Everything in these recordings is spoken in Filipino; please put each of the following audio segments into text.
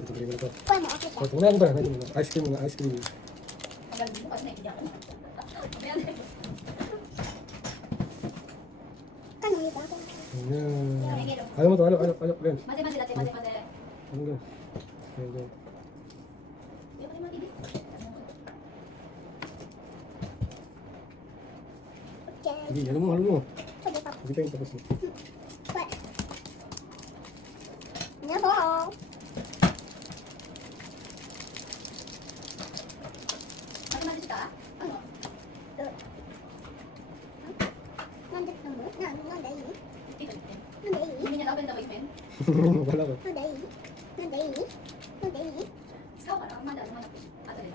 Ito bili mo na to. Kuha mo, okay ka. Ito muna ako ba? Ito muna. Ice cream muna, ice cream. Magaling mo kasi naiiyak ko. Kanong ito ako. Ayan. Halo mo to, halo, Lens. Mati dati, mati. Ano ga? Ayan. Yung ano yung Okay. Sige, halo mo. Sabi pa. Sige tayo tapos. Kuha. No. mati ka? Ano? Nandit na mo? Nanday. Ito. Nanday. Hindi niya tawag yung pen. Wala ko. Nanday. Nanday. Nanday. Ikaw ka lang, manda, lumanap. Ato din.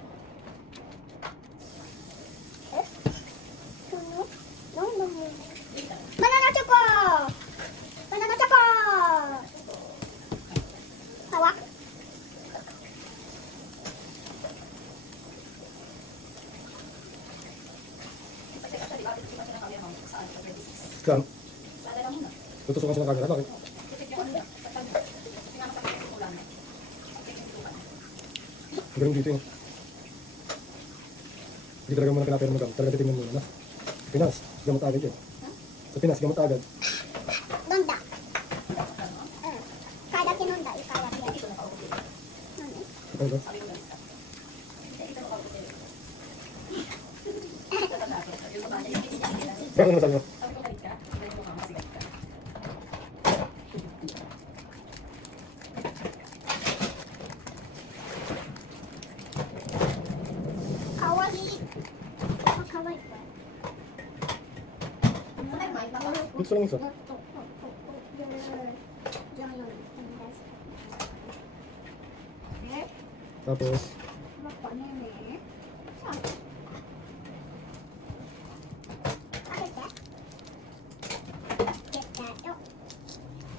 Suno. No. Banana choco! Banana choco! Hawak. Kasi actually, bakit hindi pa siya nakamera mo saan sa 26? Saan? Sa dala muna. Tutusukan siya ng camera. Bakit? Titik yung ano niya. Kasi nga masakit yung ulan niya. Ang galing dito yun. Hindi talaga muna pinapera mo talaga titingnan muna. Sa Pinas, gamot agad yun. Sa Pinas, gamot agad. Ganda. Kada kinunda, ikala niya. Ito na kaupo. Ano ba? Sabi ko ganito. Ito na kaupo. Ito na dati. Yung babae, yung siya. Bakit naman sabi mo? Sabi ko galit ka. Galit mo ka, mas galit ka. Kawaii. Kawaii pa. Sanay mo, ito ako. Dito sa lang isa. Tapos,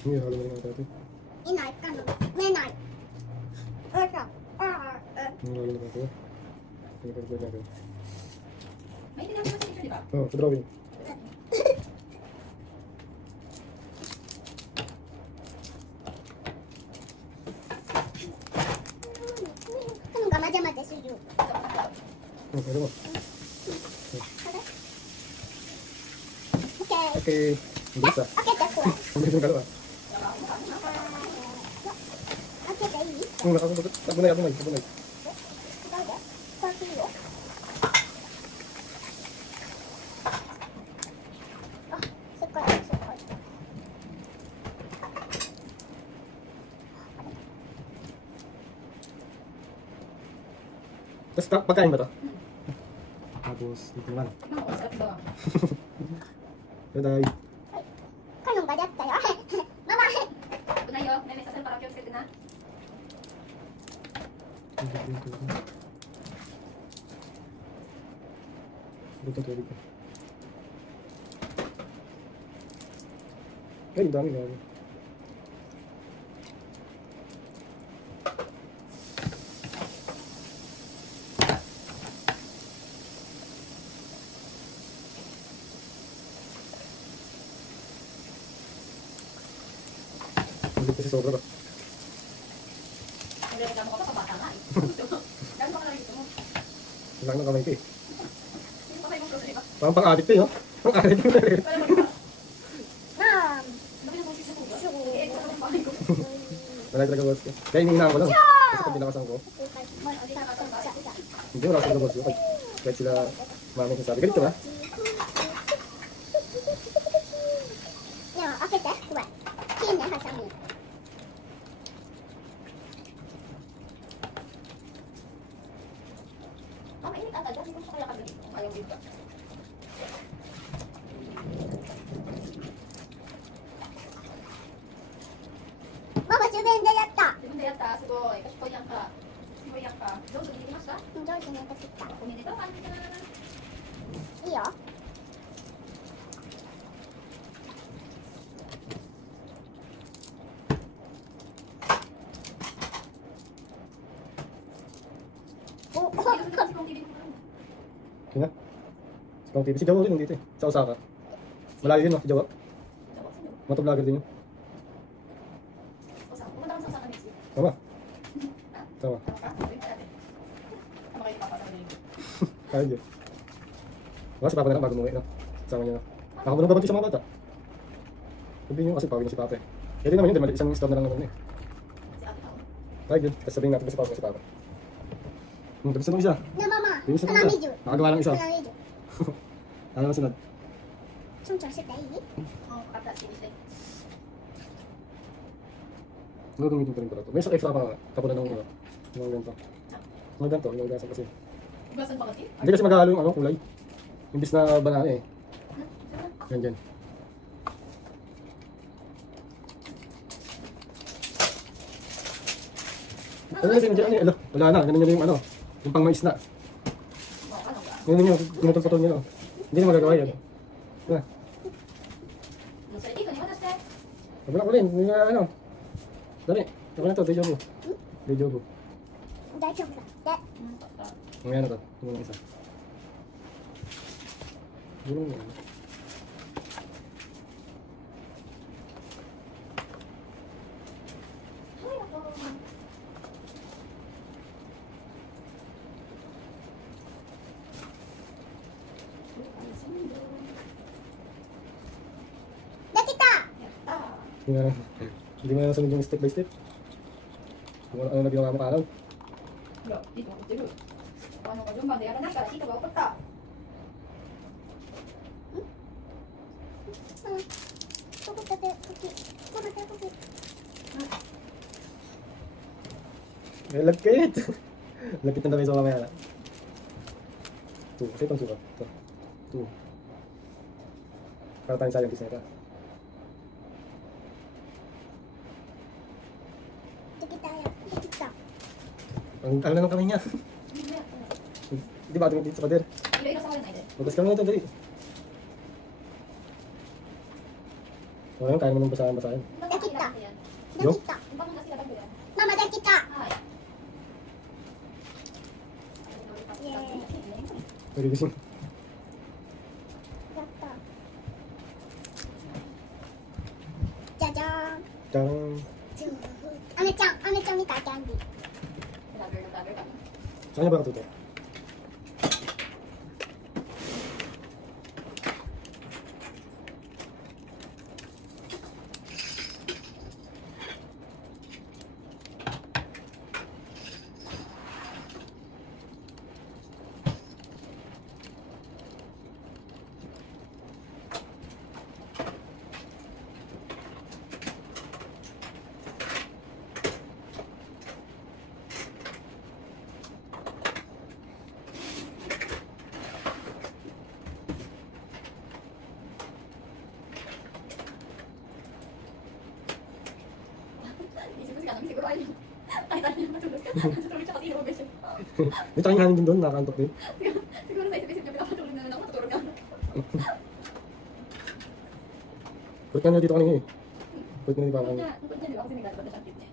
hindi, halo mo rin ang dati. Inay ka no? Menay. Ito. Hindi, halo na dati. Hindi pa rin dati. May tinapos sa picture, di ba? Oh, sa drawing. Kanong ka madya-madya suju. Oh, halo mo. Okay. Okay. Ang bilis ah. Okay, that's what. Ang bilis yung kalo ah. Okay, baby. Abunay. Sukot. Tapos pagkain ba to? Tapos, dito naman. Ano, sarap ba? Daday. Kanong ka dyan tayo? Mama! Bunay yo, may message para kyo sa na. Dito tubig ko. Ay, ang dami. Hindi kasi sobra ba? Ang reklamo ka pa sa bata nga eh. Dahil ba ka lang ito mo? Ang laki ng kamay ko eh. Hindi pa kayo mong problema. Parang pang-addict eh, oh. Pang-addict mo na rin. Wala mo ba? Mom! Dami na boses sa puga. Eh, ito sa bahay ko. Wala talaga boss ko. Kaya iniinaan ko lang. Kasi pag binakasan ko, hindi wala sa boss ko. Kahit sila mami ko sabi, ganito ba? Okay, that's what. Kina ka sa amin. Mainit ang tagal. Hindi ko siya kaya kami dito. Ayaw dito. Mama, subenda yatta. Di ba na yata? Sugoy. Kasi ko yan ka. Sugoy yan ka. Doon, doon, hindi mas ka? Hindi ko sinakasita. Kung hindi ka, ano ka na? Iyo. Sige na. Si Pang TV. Si Jawa rin nandito eh. Sa Osaka. Malayo yun, no? Si Jawa. Motovlogger din yun. Pumunta ka sa next week. Tama. Sama. Tama ka? Sabi ka natin. Tama kayo ni Papa sa kanila. Kaya yun. Baka si Papa na lang bago umuwi, no? Sama niya, no? Ako mo nang babanti sa mga bata. Sabihin niyo kasi pawin na si Papa eh. Kaya din naman yun, isang stop na lang naman eh. Si Ate Pao. Kaya yun, kasi sabihin natin kasi Papa na si Papa. Tapos na itong isa. Na mama. Tapos na itong Mama isa. medyo. Nakagawa lang isa. Mama medyo. Ano naman sunod? 춤췄을 때 이게? Oo, kapta finish line. Gagamitin ko rin pala ito. May isang extra pa kapunan ng ano. Yung ganito. Yung ganito, yung gasan kasi. Ibasan pa kasi? Hindi kasi maghahalo yung ano, kulay. Imbis na banana eh. Yan dyan. Ano kasi nandiyan ano eh. Wala na, ganun yun yung ano. Yung pang mais na. Oo, ano ba? Ganun yung pinutol-putol niya no. Hindi na magagawa yan. Na, Sa dito, ni Matas, Tek. wala ko rin. Yung ano. Dali, ako na ito, deja vu. Deja vu. 나 좀. 나. Kapta. Ang ano to, yung mga isa. Yun yung Ay, ako. 나겠다. Yatta. Hindi mo na nasunod yung step by step. Kung ano na ginawa mo kalaw. Yo, dito ako dito. Ano ko yung bandera na para dito ako punta. 소금까지 쿠키. 소금까지 쿠키. May lagkit. Lagkit na dami sa mamaya na. 2. Kasi itong suka. Ito. 2. Para tayong scientist na ito. 나겠다야. 나겠다. Ang ano na ng kamay niya. Di ba tumingin dito sa pader? Ilo-ilo sa akin na ito. Magas ka na ito, dali. O yun, kaya mo nang basahin. Nakita. Yo? 나겠다. Ibang kasi labag ko yan. 마마 나겠다. Ay. Nagigising. 나겠다. 짜잔. Tsang. 아메짱이다 짠디. Lager na lager ka. Saan niya ba natuto? Isip ko si siguro ay ay tayo matulog ka. Matulog siya kasi inuwi siya. May tsaka yung hangin din doon, nakakantok din. Siguro sa isip-isip niya pinapatulog na lang matutulog ka. Kulit ka na dito kanina eh. Kulit ka na di ba? Ang kulit niya, di ba? Kasi may gano'n na siyang cute niya.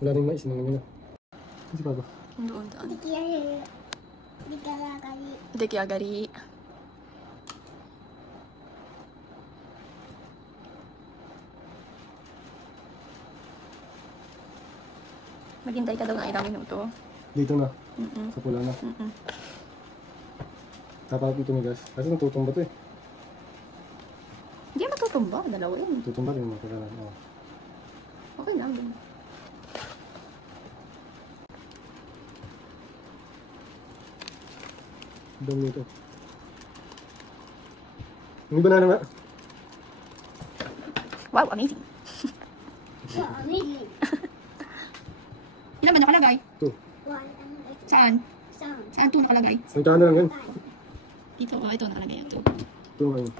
Wala rin mais, nang nila. Kasi pa ba? Doon, doon. 니가라가리. Dekiagari. Maghintay ka daw ng ilang minuto. Dito na, Mm-mm. sa pula na. Mm-mm. Tapos ito tumigas. Kasi nang tutumba to eh. Hindi matutumba. Dalawa yun. Tutumba din mo. Kaya oh. Okay lang. Dami ito. Yung banana nga. Wow, amazing. 아니. Ilan ba nakalagay? Ito. Saan? Saan ito nakalagay? Ang kano lang yan. Dito. Oh, ito nakalagay. Ito. Ito ngayon.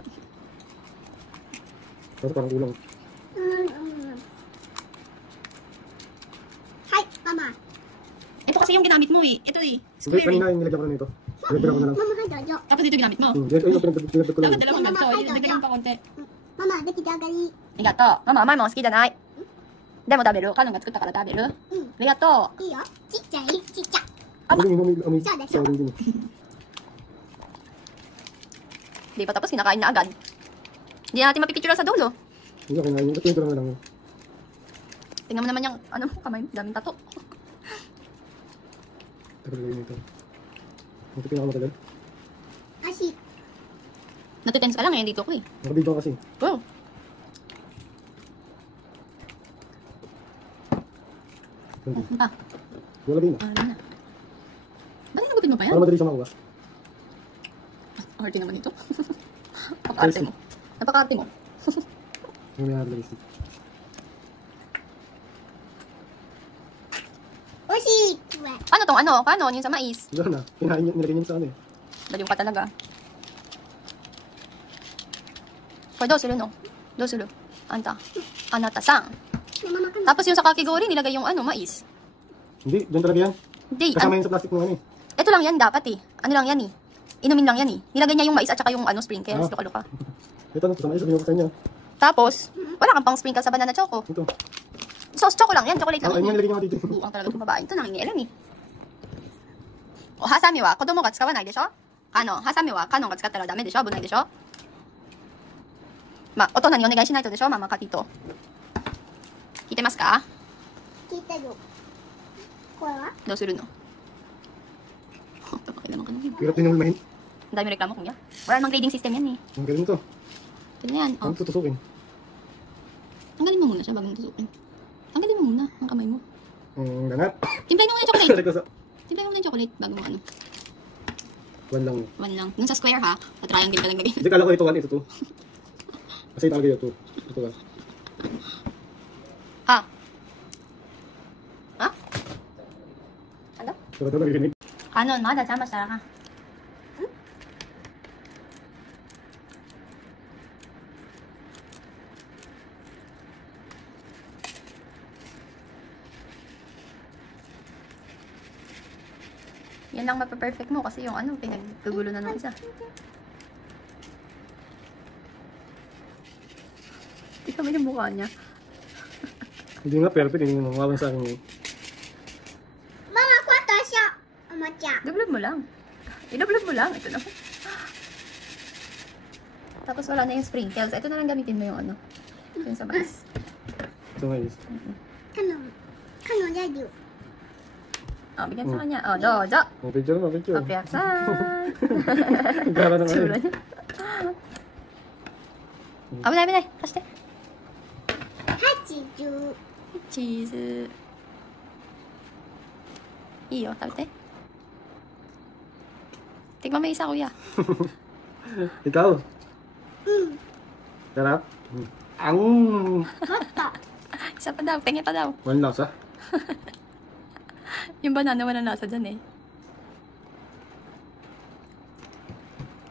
Kasi parang ulang. 하이, 마마. Ito kasi yung ginamit mo eh. Ito eh. Hindi, Square eh. kanina yung nilagyan ko na nito. Nilagyan ko na lang. 마마 하자. Tapos dito ginamit mo. Ayun, pinagdag ko lang. Dapat dalawang ganito. Dagdagan pa konti. 마마, 나기다가리. Arigato. Mama, amay mo. Ski janai. でも食べる。カノンが作ったから食べる。あうん。りがといいよ。ちっちゃい、ちっちゃ。Amoy. Siya, Siya, din. u. Di pa tapos, kinakain na agad. Hindi na natin mapipicture sa dulo. Hindi, kinain yun. Ito lang lang yun. Tingnan mo naman yung, ano, kamay mo, daming tato. Tagal lang yun ito. Ito pinakamatagal. Kasi, Natitense ka lang, eh, dito ko eh. Nakabidyo kasi. Oh. Hindi. Ah, Wala din. wala na. Ba't hinagupin mo pa yan? Para madali siya makuha. Arte naman ito. Napaka-arte mo. Napaka-arte mo. Yung may hard stick. oshi. Ano tong ano? Paano? Yung sa mais. Wala na. Kinain niya, nilagay niya sa ano eh. Baliw ka talaga. Ko daw sila no? Daw sila. Anta. Anata-sang. Namamakan. Tapos yung sa kakigori, nilagay yung ano, mais. Hindi, doon talaga yan. Hindi. Kasama yun sa plastic mo ano eh. Ito lang yan dapat eh. Ano lang yan eh. Inumin lang yan eh. Nilagay niya yung mais at saka yung ano, sprinkles. Ah. Luka-luka. Ito na, kasama yun. Sabihin ko sa inyo. Tapos, wala kang pang sprinkle sa banana choco. Ito. Sauce choco lang yan. Chocolate lang. Ayun nga nilagay niya dito. Buang talaga itong babae. Ito nangingialam eh. O, hasami wa. Kodomo ga tsukawanai desho? Hasami wa kanon ga tsukatta ra dame desho? Bunai desho? Ma, otonan ni onegai shinai to desho? Mama ka tito. Kitemasu ka? Kita-ru. Ko wa? Daw suru no? Papakilaman ka na yun. Hirap din yung hulmahin. Ang dami reklamo kuya. Wala namang grading system yan eh. Ang galing to. Ito na yan. Oh. Ang tutusukin. Tanggalin mo muna siya bago mo tusukin. Tanggalin mo muna ang kamay mo. Ang ganat. Timplahin mo muna yung chocolate. Sabi ko sa... Timplahin mo muna yung chocolate bago mo ano. One lang. One lang. Dun sa square ha. Sa triangle ka lang lagay. Hindi, kala ko ito one, ito two. Kasi talaga yun, two. Ito one. Ha? Ha? Ano? Pero ito narinig. Kanon, mada, sama sa ka. Yan lang mapaperfect mo kasi yung ano, pinaggugulo na ng isa. Tingnan mo yung mukha niya. Hindi nga perfect, hindi nga mawawang sa akin yun. Mama, ko ata siya. Amacha. Dublog mo lang. Idublog mo lang. Ito na. Tapos wala na yung sprinkles. Ito na lang gamitin mo yung ano. Yung sa mais. Ito nga is. Kanon yagyu. Oh, bigyan sa kanya. Oh, dojo. Ang picture mo, picture. Papiaksan. Ang gara ng ano. Sura niya. Abunay, abunay. Kaste. 80. チーズ。いいよ、食べて。Tikman mo yung isa, kuya. Ikaw. Mm. Sarap. Ang. Mata. Isa pa daw, pengi pa daw. Walang lasa. Yung banana, walang nasa dyan eh.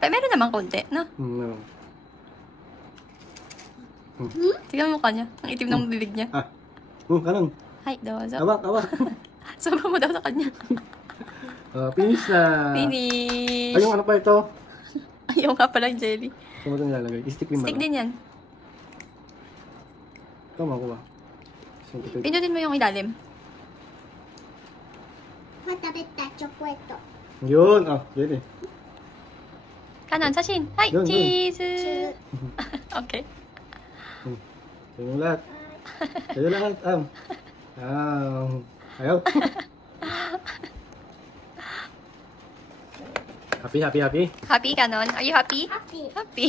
Eh, meron naman konti, no? No. Tignan mo mukha niya. Ang itim ng bibig niya. Ah. Kanon. Hay, dozo. Awak, awak. Sobrang mo daw sa kanya. Finish na. Finish! Ay, yung ano pa ito? Ayaw nga pala yung jelly. Saan mo ito nilalagay? I-stick din ba? Stick din yan. Tama ko ba? So, ito. Pindutin mo yung ilalim. Matabeta chocolate. Yun. Ah, yun eh. Kanan, sasin. Hay, Yun, yun. cheese! Okay. Yun yung lahat. Sa'yo lahat. Ayaw. Happy, happy, happy. Happy, Kanon? Are you happy? Happy. Happy.